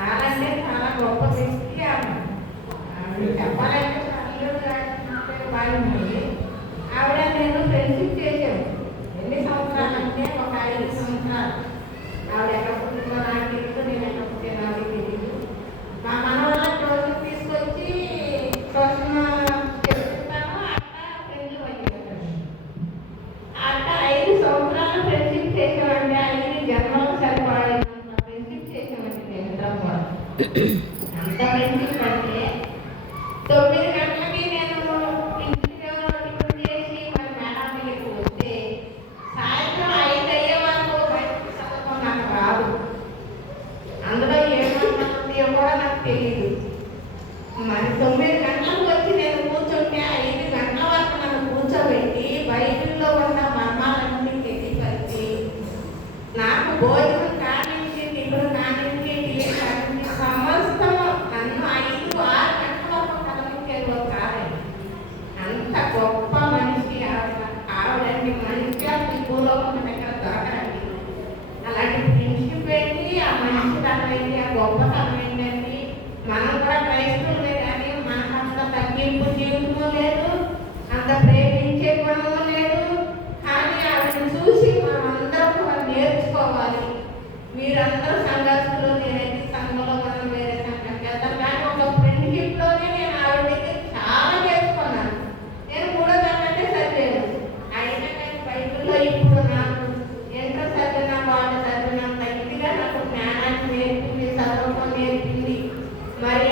చాలా అంటే చాలా గొప్ప వ్యక్తి ఆమె. ఆవిడ చెప్పాలంటే బాగా ఉంది. ఆవిడ నేను ఫ్రెండ్షిప్ చేశాను. ఎన్ని సంవత్సరాలు అంటే ఒక 5 సంవత్సరాలు. ఆవిడ ఎక్కడ పుట్టిందో నాకు తెలియదు, నేను ఎక్కడ పుట్టినా నాకు తెలియదు. మా మనవాళ్ళ రోజు తీసుకొచ్చి ట్యూషన్ చెప్తున్నాను. అట్లా ఫ్రెండ్లు అయ్యారు. అట్లా 5 సంవత్సరాలు ఫ్రెండ్షిప్ చేసామంటే 5 జన్మలకు సరిపడినంత ఫ్రెండ్షిప్ చేసామంటే మేమిద్దరం కూడా. అంత ఫ్రెండ్షిప్ అంటే 9 గంటలకి నేను ఇంటి టిఫిన్ చేసి మరి మేడం దగ్గరికి వస్తే సాయంత్రం 5 అయ్యే వరకు బయటకు చదవడం నాకు రాదు. అందులో ఏమన్నా కూడా నాకు తెలియదు. మరి 9 గంటలకు వచ్చి నేను కూర్చుంటే 5 గంటల వరకు నన్ను కూర్చోబెట్టి బైబిల్లో ఉన్న మర్మాలన్నీ తెలియపరిచి నాకు భోజనం కానించి టిఫిన్ కానించి టీ కానించి సమస్తం నన్ను 5-6 గంటల వరకు కలగించేది కాదండి. అంత గొప్ప మనిషి ఆవిడ. ఆవిడండి మనిషిగా ఈ భూలోకం దగ్గర దొరకరండి. అలాంటి ఫ్రెండ్షిప్ ఏంటి, ఆ మనిషితనం ఏంటి, ఆ గొప్పతనం ఏంటండి. మనం కూడా క్రైస్తవులే కానీ మనకు అంత తగ్గింపు జీవితము లేదు, అంత ప్రేమించే గుణము లేదు. కానీ ఆవిడని చూసి మనం అందరం కూడా నేర్చుకోవాలి. మీరందరూ సంఘస్థులు, నేనైతే సంఘంలో మనం వేరే సంఘానికి వెళ్తాను. కానీ ఒక ఫ్రెండ్షిప్లోనే నేను ఆవిడ దగ్గర చాలా నేర్చుకున్నాను. నేను 3వ తరగతి చదివాను. అయినా కానీ బైబిల్లో ఇప్పుడు నాకు ఎంతో చదివిన వాళ్ళు చదివినంత ఇదిగా నాకు జ్ఞానాన్ని నేర్పింది, చదవడం నేర్పింది. మరి